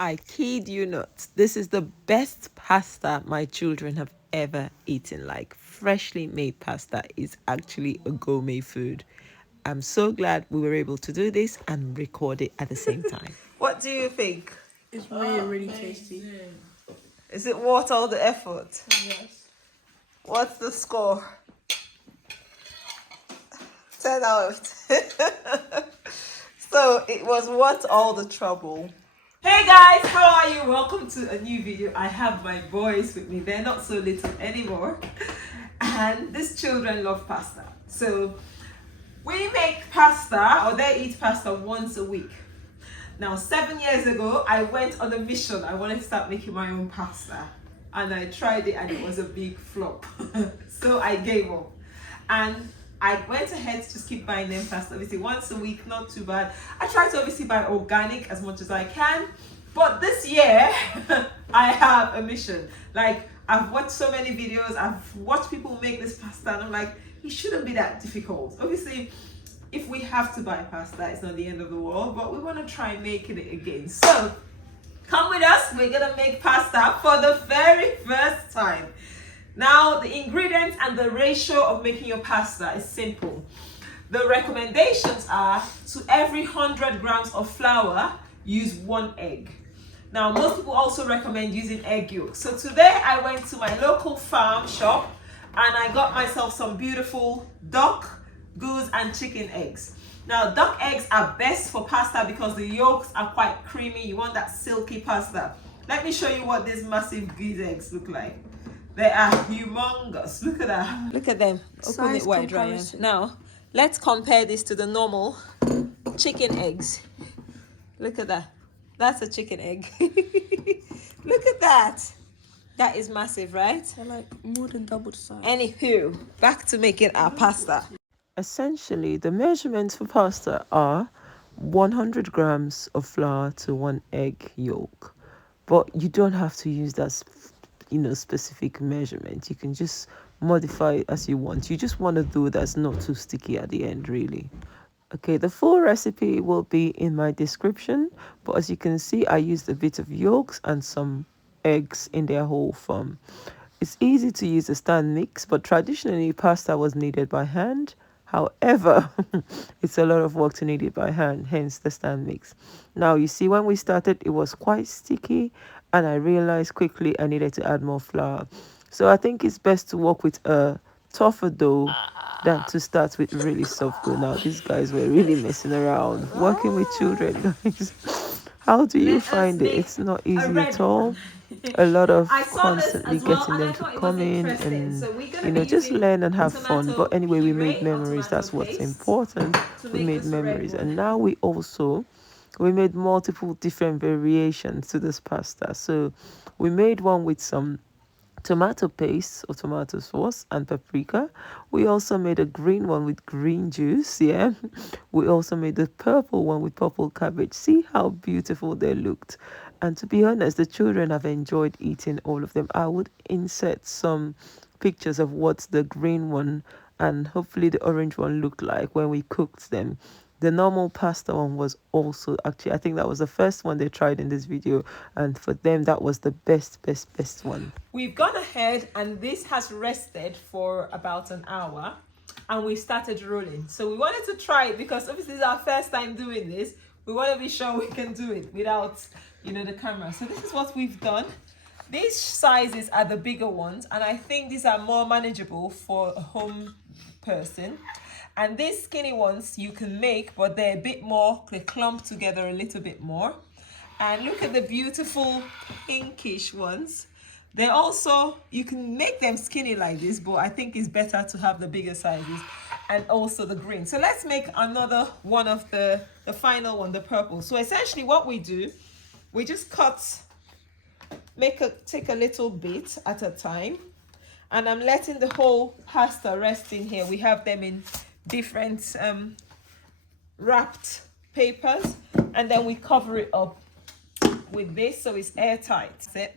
I kid you not. This is the best pasta my children have ever eaten. Like freshly made pasta is actually a gourmet food. I'm so glad we were able to do this and record it at the same time. What do you think? It's really tasty. Is it worth all the effort? Yes. What's the score? 10 out of 10. So it was worth all the trouble. Hey guys, how are you? Welcome to a new video. I have my boys with me. They're not so little anymore. And these children love pasta. So we make pasta, or they eat pasta once a week. Now, 7 years ago, I went on a mission. I wanted to start making my own pasta. And I tried it and it was a big flop. So I gave up. And I went ahead to just keep buying them pasta. Obviously, once a week, not too bad. I try to obviously buy organic as much as I can. But this year, I have a mission. Like, I've watched so many videos. I've watched people make this pasta. And I'm like, it shouldn't be that difficult. Obviously, if we have to buy pasta, it's not the end of the world. But we want to try making it again. So, come with us. We're going to make pasta for the very first time. Now, the ingredients and the ratio of making your pasta is simple. The recommendations are to every 100 grams of flour, use 1 egg. Now, most people also recommend using egg yolks. So today I went to my local farm shop and I got myself some beautiful duck, goose and chicken eggs. Now, duck eggs are best for pasta because the yolks are quite creamy. You want that silky pasta. Let me show you what these massive goose eggs look like. They are humongous. Look at that. Look at them. Open Size it wide, Ryan. comparison. Now, let's compare this to the normal chicken eggs. Look at that. That's a chicken egg. Look at that. That is massive, right? They're like more than double the size. Anywho, back to making our pasta. Essentially, the measurements for pasta are 100 grams of flour to 1 egg yolk. But you don't have to use that specific measurement. You can just modify it as you want. You just want to do that's not too sticky at the end, really. Okay, the full recipe will be in my description, but as you can see, I used a bit of yolks and some eggs in their whole form. It's easy to use a stand mix, but traditionally pasta was kneaded by hand. However, it's a lot of work to knead it by hand, hence the stand mix. Now, you see, when we started, it was quite sticky, and I realized quickly I needed to add more flour. So I think it's best to work with a tougher dough than to start with really soft dough. Now, these guys were really messing around, working with children, guys. How do you find it? It's not easy at all. A lot of constantly getting them to come in and just learn and have fun. But anyway, we made memories. That's what's important. We made memories, and now we made multiple different variations to this pasta. So we made one with some tomato paste or tomato sauce and paprika. We also made a green one with green juice. Yeah, we also made the purple one with purple cabbage. See how beautiful they looked. And to be honest, the children have enjoyed eating all of them. I would insert some pictures of what the green one and hopefully the orange one looked like when we cooked them. The normal pasta one was also actually, I think that was the first one they tried in this video, and for them that was the best one. We've gone ahead and this has rested for about an hour and we started rolling. So we wanted to try it because obviously this is our first time doing this. We want to be sure we can do it without the camera. So this is what we've done. These sizes are the bigger ones, and I think these are more manageable for a home person. And these skinny ones you can make, but they're a bit more, they clump together a little bit more. And look at the beautiful pinkish ones. They also, you can make them skinny like this, but I think it's better to have the bigger sizes. And also the green. So let's make another one of the final one, the purple. So essentially what we do, we just take a little bit at a time. And I'm letting the whole pasta rest in here. We have them in different wrapped papers, and then we cover it up with this so it's airtight. That's it.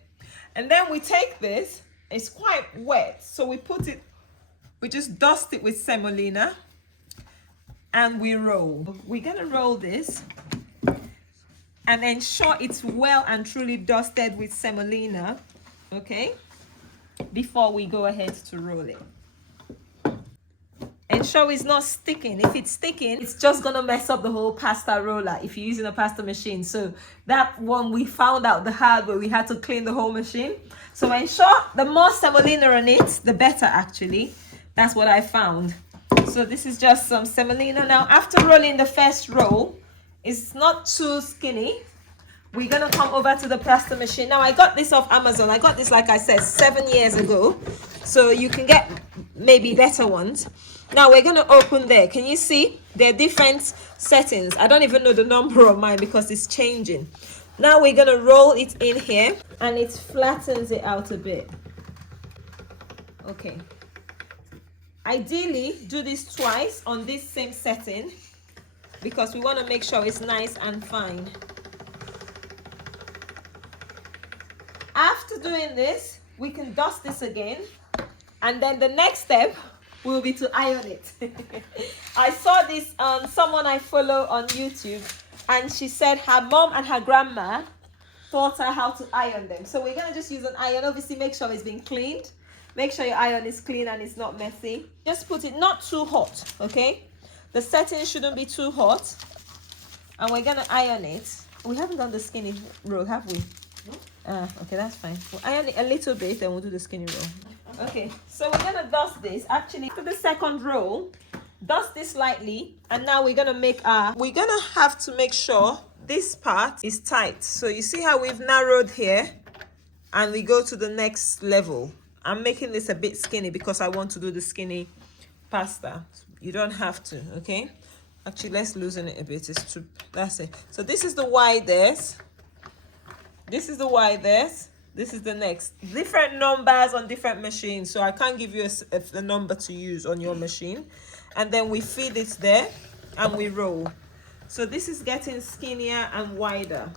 And then we take this, it's quite wet, so we just dust it with semolina and we roll. We're gonna roll this and ensure it's well and truly dusted with semolina, okay, before we go ahead to roll it. Ensure it's not sticking. If it's sticking, it's just gonna mess up the whole pasta roller if you're using a pasta machine. So that one we found out the hard way. We had to clean the whole machine. So ensure the more semolina on it, the better actually. That's what I found. So this is just some semolina. Now after rolling the first roll, it's not too skinny. We're gonna come over to the pasta machine. Now I got this off Amazon. I got this, like I said, 7 years ago. So you can get maybe better ones. Now we're gonna open there. Can you see? There are different settings. I don't even know the number of mine because it's changing. Now we're gonna roll it in here and it flattens it out a bit. Okay. Ideally, do this twice on this same setting because we want to make sure it's nice and fine. After doing this, we can dust this again, and then the next step will be to iron it. I saw this on someone I follow on YouTube, and she said her mom and her grandma taught her how to iron them. So we're gonna just use an iron. Obviously, make sure it's been cleaned. Make sure your iron is clean and it's not messy. Just put it not too hot, okay? The setting shouldn't be too hot, and we're gonna iron it. We haven't done the skinny roll, have we? Okay, that's fine. We'll iron it a little bit, then we'll do the skinny roll. Okay, so we're gonna dust this. Actually, for the second roll, dust this lightly, and now we're gonna make we're gonna have to make sure this part is tight. So you see how we've narrowed here, and we go to the next level. I'm making this a bit skinny because I want to do the skinny pasta. You don't have to, okay? Actually, let's loosen it a bit. That's it. So this is the widest. This is the widest. This is the next. Different numbers on different machines. So I can't give you a number to use on your machine. And then we feed it there and we roll. So this is getting skinnier and wider.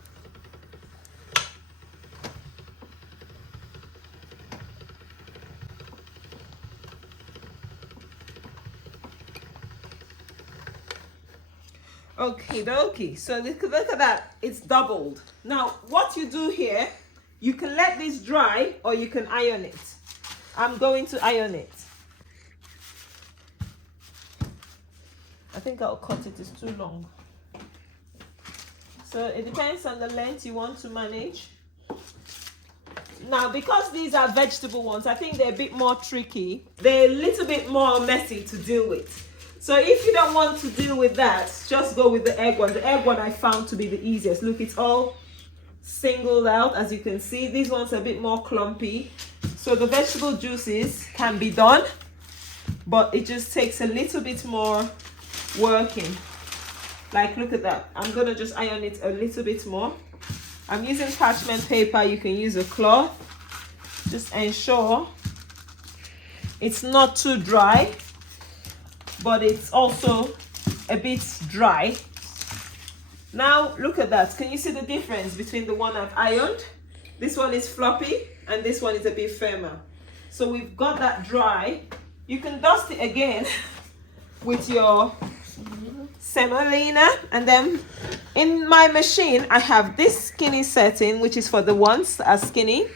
Okay, so look at that, it's doubled. Now what you do here, you can let this dry or you can iron it. I'm going to iron it. I think I'll cut it, it's too long. So it depends on the length you want to manage. Now because these are vegetable ones, I think they're a bit more tricky. They're a little bit more messy to deal with. So if you don't want to deal with that, just go with the egg one. The egg one I found to be the easiest. Look, it's all singled out, as you can see. These ones are a bit more clumpy. So the vegetable juices can be done, but it just takes a little bit more working. Like, look at that. I'm going to just iron it a little bit more. I'm using parchment paper. You can use a cloth. Just ensure it's not too dry, but it's also a bit dry. Now look at that. Can you see the difference between the one I've ironed? This one is floppy and this one is a bit firmer. So we've got that dry. You can dust it again with your semolina, and then in my machine I have this skinny setting, which is for the ones that are skinny,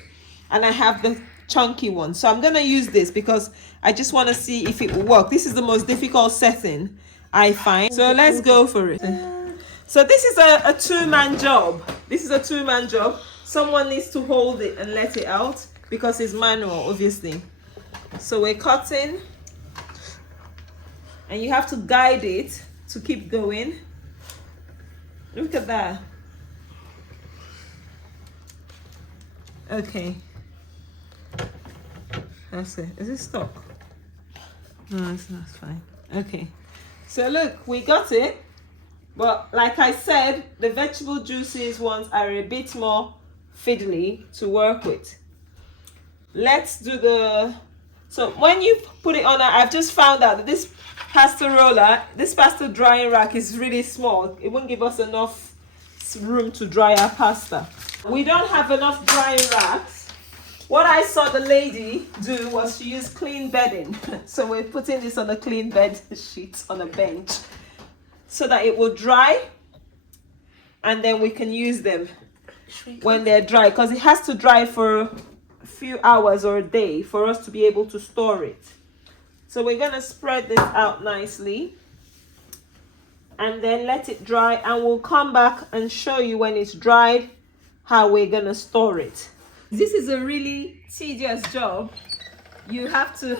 and I have the chunky one. So I'm going to use this because I just want to see if it will work. This is the most difficult setting I find. So let's go for it. So this is a two-man job. This is a two-man job. Someone needs to hold it and let it out because it's manual, obviously. So we're cutting, and you have to guide it to keep going. Look at that. Okay. That's it. Is it stuck? No, it's not. It's fine. Okay. So look, we got it. But like I said, the vegetable juices ones are a bit more fiddly to work with. Let's do the... So when you put it on, I've just found out that this pasta roller, this pasta drying rack is really small. It won't give us enough room to dry our pasta. We don't have enough drying racks. What I saw the lady do was she used clean bedding. So we're putting this on a clean bed sheet on a bench so that it will dry and then we can use them when they're dry, because it has to dry for a few hours or a day for us to be able to store it. So we're gonna spread this out nicely and then let it dry, and we'll come back and show you when it's dried how we're gonna store it. This is a really tedious job. You have to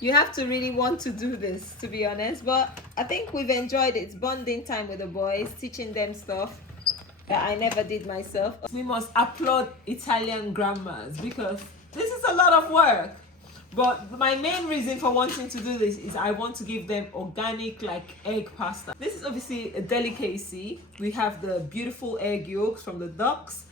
you have to really want to do this, to be honest, but I think we've enjoyed it. It's bonding time with the boys, teaching them stuff that I never did myself. We must applaud Italian grandmas because this is a lot of work. But my main reason for wanting to do this is I want to give them organic, like, egg pasta. This is obviously a delicacy. We have the beautiful egg yolks from the ducks.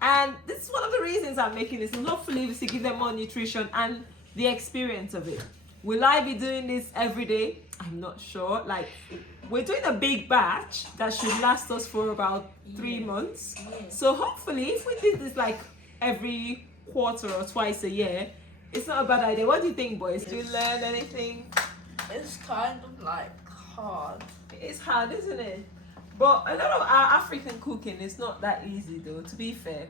And this is one of the reasons I'm making this. And hopefully to give them more nutrition and the experience of it. Will I be doing this every day? I'm not sure. Like, we're doing a big batch that should last us for about 3 months. So hopefully if we did this like every quarter or twice a year, it's not a bad idea. What do you think, boys? Do you learn anything? It's kind of like hard. It's hard, isn't it? But a lot of our African cooking is not that easy, though, to be fair.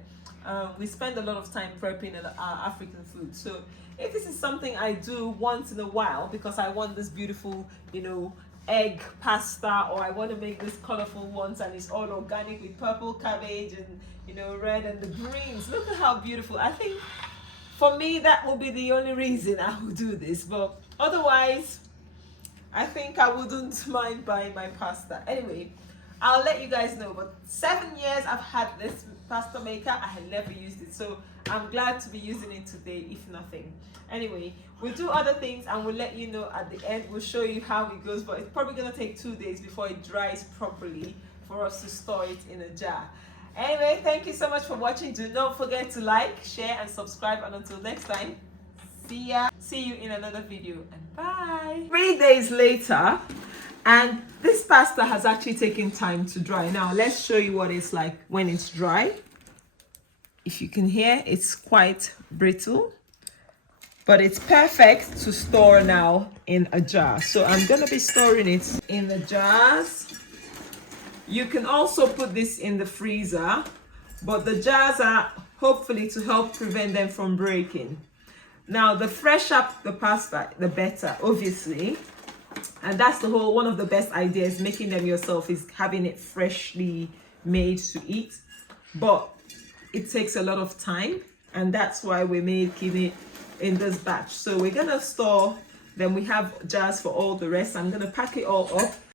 We spend a lot of time prepping our African food. So if this is something I do once in a while because I want this beautiful, you know, egg pasta, or I want to make this colorful ones and it's all organic with purple cabbage and, you know, red and the greens. Look at how beautiful. I think for me, that will be the only reason I will do this. But otherwise, I think I wouldn't mind buying my pasta. Anyway, I'll let you guys know. But 7 years I've had this pasta maker. I had never used it. So I'm glad to be using it today, if nothing. Anyway, we'll do other things and we'll let you know at the end. We'll show you how it goes. But it's probably going to take 2 days before it dries properly for us to store it in a jar. Anyway, thank you so much for watching. Do not forget to like, share, and subscribe. And until next time, see ya. See you in another video. And bye. 3 days later, and this pasta has actually taken time to dry. Now, let's show you what it's like when it's dry. If you can hear, it's quite brittle. But it's perfect to store now in a jar. So I'm going to be storing it in the jars. You can also put this in the freezer, but the jars are hopefully to help prevent them from breaking. Now, the fresher the pasta, the better, obviously. And that's the whole, one of the best ideas, making them yourself, is having it freshly made to eat. But it takes a lot of time, and that's why we're making it in this batch. So we're gonna store, then we have jars for all the rest. I'm gonna pack it all up